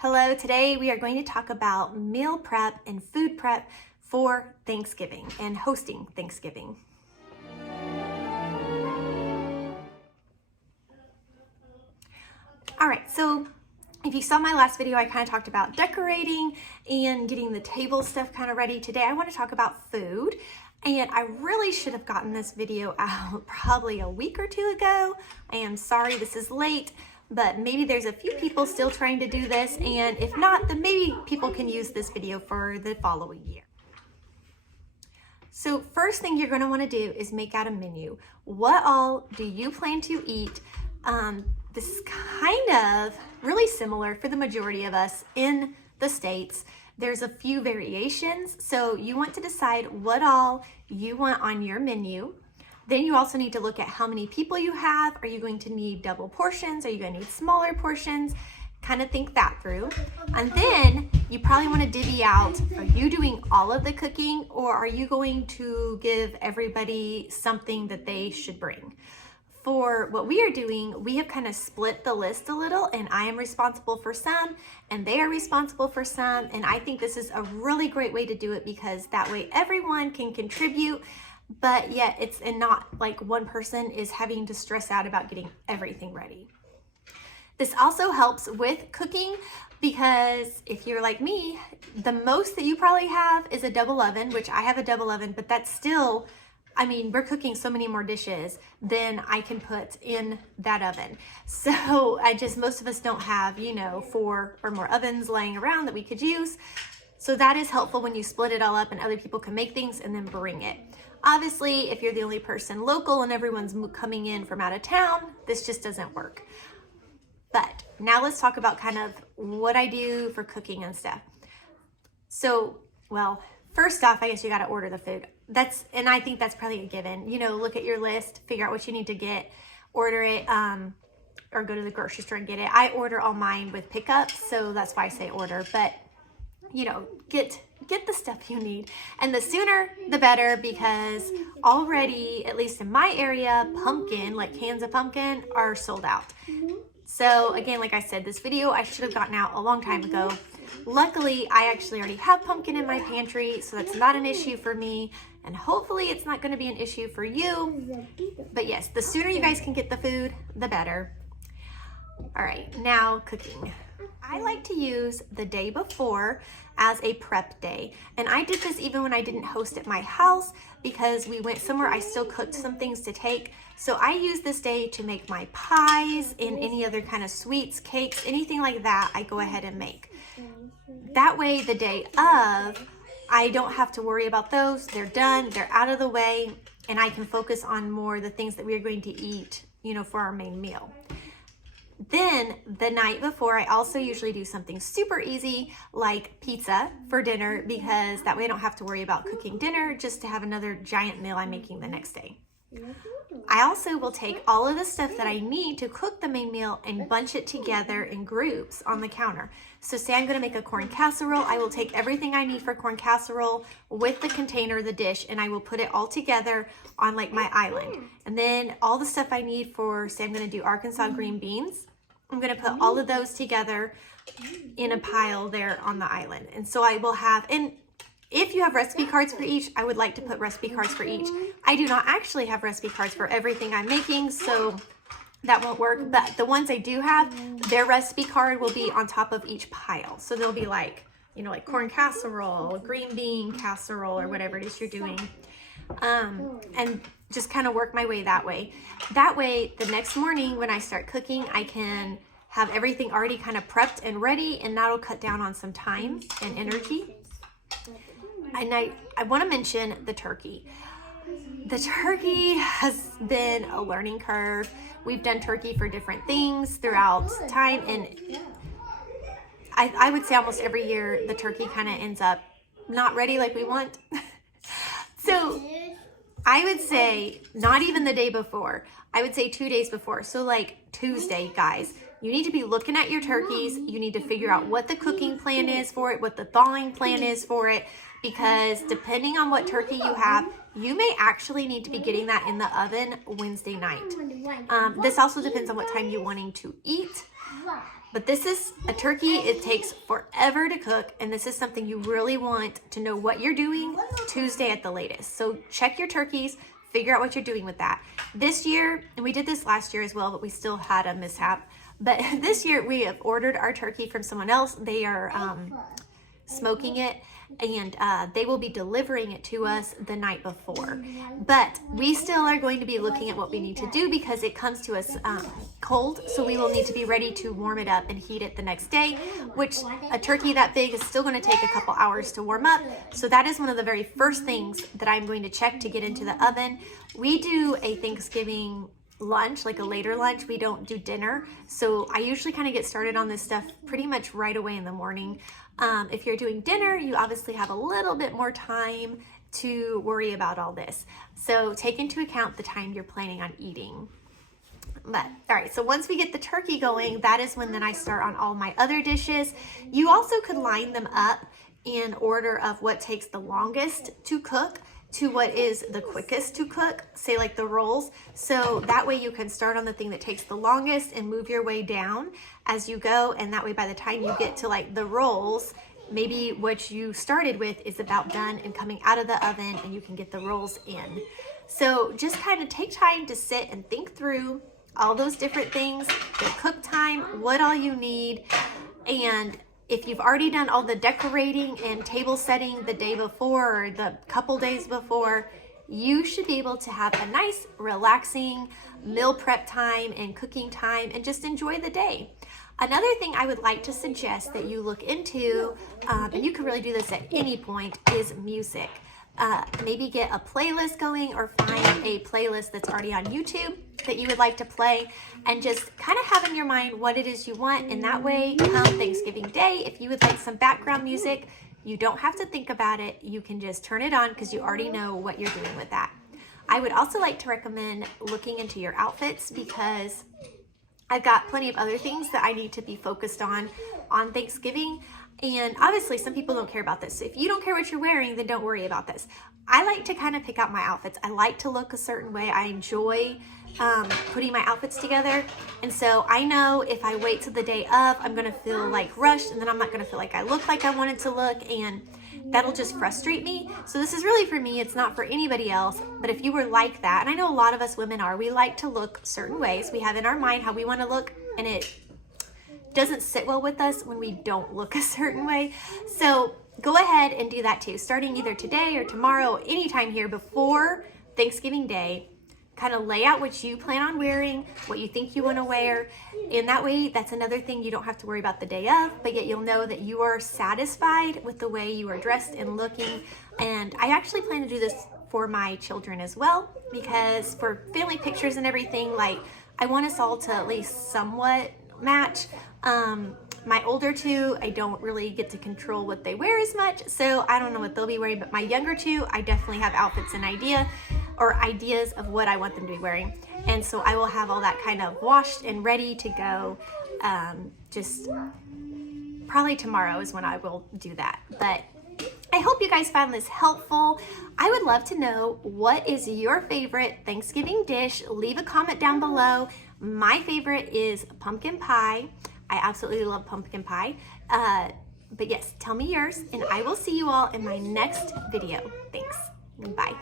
Hello, today we are going to talk about meal prep and food prep for Thanksgiving and hosting Thanksgiving. All right, so if you saw my last video, I kind of talked about decorating and getting the table stuff kind of ready. Today I want to talk about food, and I really should have gotten this video out probably a week or two ago. I am sorry this is late, but maybe there's a few people still trying to do this, and if not, then maybe people can use this video for the following year. So first thing you're going to want to do is make out a menu. What all do you plan to eat? This is kind of really similar for the majority of us in the States. There's a few variations, so you want to decide what all you want on your menu. Then you also need to look at how many people you have. Are you going to need double portions? Are you going to need smaller portions? Kind of think that through. And then you probably want to divvy out, are you doing all of the cooking, or are you going to give everybody something that they should bring? For what we are doing, we have kind of split the list a little, and I am responsible for some and they are responsible for some. And I think this is a really great way to do it, because that way everyone can contribute, but yet it's not like one person is having to stress out about getting everything ready. This also helps with cooking, because if you're like me, the most that you probably have is a double oven, which I have a double oven, but that's still, I mean, we're cooking so many more dishes than I can put in that oven. So most of us don't have, 4 or more ovens laying around that we could use. So that is helpful when you split it all up and other people can make things and then bring it. Obviously, if you're the only person local and everyone's coming in from out of town, this just doesn't work. But now let's talk about kind of what I do for cooking and stuff. So, well, first off, I guess you got to order the food. And I think that's probably a given. Look at your list, figure out what you need to get, order it, or go to the grocery store and get it. I order all mine with pickup, so that's why I say order. But get the stuff you need, and the sooner the better, because already, at least in my area, pumpkin, like cans of pumpkin, are sold out. So again, like I said, this video I should have gotten out a long time ago. Luckily, I actually already have pumpkin in my pantry, so that's not an issue for me, and hopefully it's not going to be an issue for you. But yes, the sooner you guys can get the food, the better. All right, now cooking. I like to use the day before as a prep day. And I did this even when I didn't host at my house, because we went somewhere, I still cooked some things to take. So I use this day to make my pies and any other kind of sweets, cakes, anything like that, I go ahead and make. That way, the day of, I don't have to worry about those. They're done, they're out of the way, and I can focus on more the things that we're going to eat, for our main meal. Then the night before, I also usually do something super easy like pizza for dinner, because that way I don't have to worry about cooking dinner just to have another giant meal I'm making the next day. I also will take all of the stuff that I need to cook the main meal and bunch it together in groups on the counter. So say I'm going to make a corn casserole, I will take everything I need for corn casserole with the container, the dish, and I will put it all together on like my island. And then all the stuff I need for, say I'm going to do Arkansas green beans, I'm going to put all of those together in a pile there on the island. And so I will have, and if you have recipe cards for each, I would like to put recipe cards for each. I do not actually have recipe cards for everything I'm making, so that won't work. But the ones I do have, their recipe card will be on top of each pile. So they'll be like, like corn casserole, green bean casserole, or whatever it is you're doing. And just kind of work my way that way. That way, the next morning when I start cooking, I can have everything already kind of prepped and ready, and that'll cut down on some time and energy. And I want to mention the turkey. The turkey has been a learning curve. We've done turkey for different things throughout time, and I would say almost every year the turkey kind of ends up not ready like we want. So I would say not even the day before. I would say 2 days before. So like Tuesday, guys, you need to be looking at your turkeys. You need to figure out what the cooking plan is for it, what the thawing plan is for it, because depending on what turkey you have, you may actually need to be getting that in the oven Wednesday night. This also depends on what time you're wanting to eat. But this is a turkey, it takes forever to cook, and this is something you really want to know what you're doing Tuesday at the latest. So check your turkeys, figure out what you're doing with that. This year, and we did this last year as well, but we still had a mishap. But this year we have ordered our turkey from someone else. They are smoking it, and they will be delivering it to us the night before. But we still are going to be looking at what we need to do because it comes to us cold, so we will need to be ready to warm it up and heat it the next day, which a turkey that big is still going to take a couple hours to warm up. So that is one of the very first things that I'm going to check to get into the oven. We do a Thanksgiving lunch, like a later lunch. We don't do dinner. So I usually kind of get started on this stuff pretty much right away in the morning. If you're doing dinner, you obviously have a little bit more time to worry about all this. So take into account the time you're planning on eating. But all right, so once we get the turkey going, that is when then I start on all my other dishes. You also could line them up in order of what takes the longest to cook to what is the quickest to cook, say like the rolls. So that way you can start on the thing that takes the longest and move your way down as you go. And that way by the time you get to like the rolls, maybe what you started with is about done and coming out of the oven, and you can get the rolls in. So just kind of take time to sit and think through all those different things, the cook time, what all you need. And if you've already done all the decorating and table setting the day before or the couple days before, you should be able to have a nice, relaxing meal prep time and cooking time and just enjoy the day. Another thing I would like to suggest that you look into, and you can really do this at any point, is music. Maybe get a playlist going or find a playlist that's already on YouTube that you would like to play, and just kind of have in your mind what it is you want. And that way, come Thanksgiving Day, if you would like some background music, you don't have to think about it. You can just turn it on because you already know what you're doing with that. I would also like to recommend looking into your outfits, because I've got plenty of other things that I need to be focused on Thanksgiving. And obviously some people don't care about this. So if you don't care what you're wearing, then don't worry about this. I like to kind of pick out my outfits. I like to look a certain way. I enjoy putting my outfits together. And so I know if I wait till the day of, I'm going to feel like rushed, and then I'm not going to feel like I look like I wanted to look, and that'll just frustrate me. So this is really for me. It's not for anybody else. But if you were like that, and I know a lot of us women are, we like to look certain ways. We have in our mind how we want to look, and it doesn't sit well with us when we don't look a certain way. So go ahead and do that too, starting either today or tomorrow, anytime here before Thanksgiving Day. Kind of lay out what you plan on wearing, what you think you want to wear, and that way that's another thing you don't have to worry about the day of, but yet you'll know that you are satisfied with the way you are dressed and looking. And I actually plan to do this for my children as well, because for family pictures and everything, like I want us all to at least somewhat match. My older two, I don't really get to control what they wear as much, so I don't know what they'll be wearing, but my younger two, I definitely have outfits and ideas of what I want them to be wearing. And so I will have all that kind of washed and ready to go. Just probably tomorrow is when I will do that. But I hope you guys found this helpful. I would love to know, what is your favorite Thanksgiving dish? Leave a comment down below. My favorite is pumpkin pie. I absolutely love pumpkin pie. But yes, tell me yours, and I will see you all in my next video. Thanks. Bye.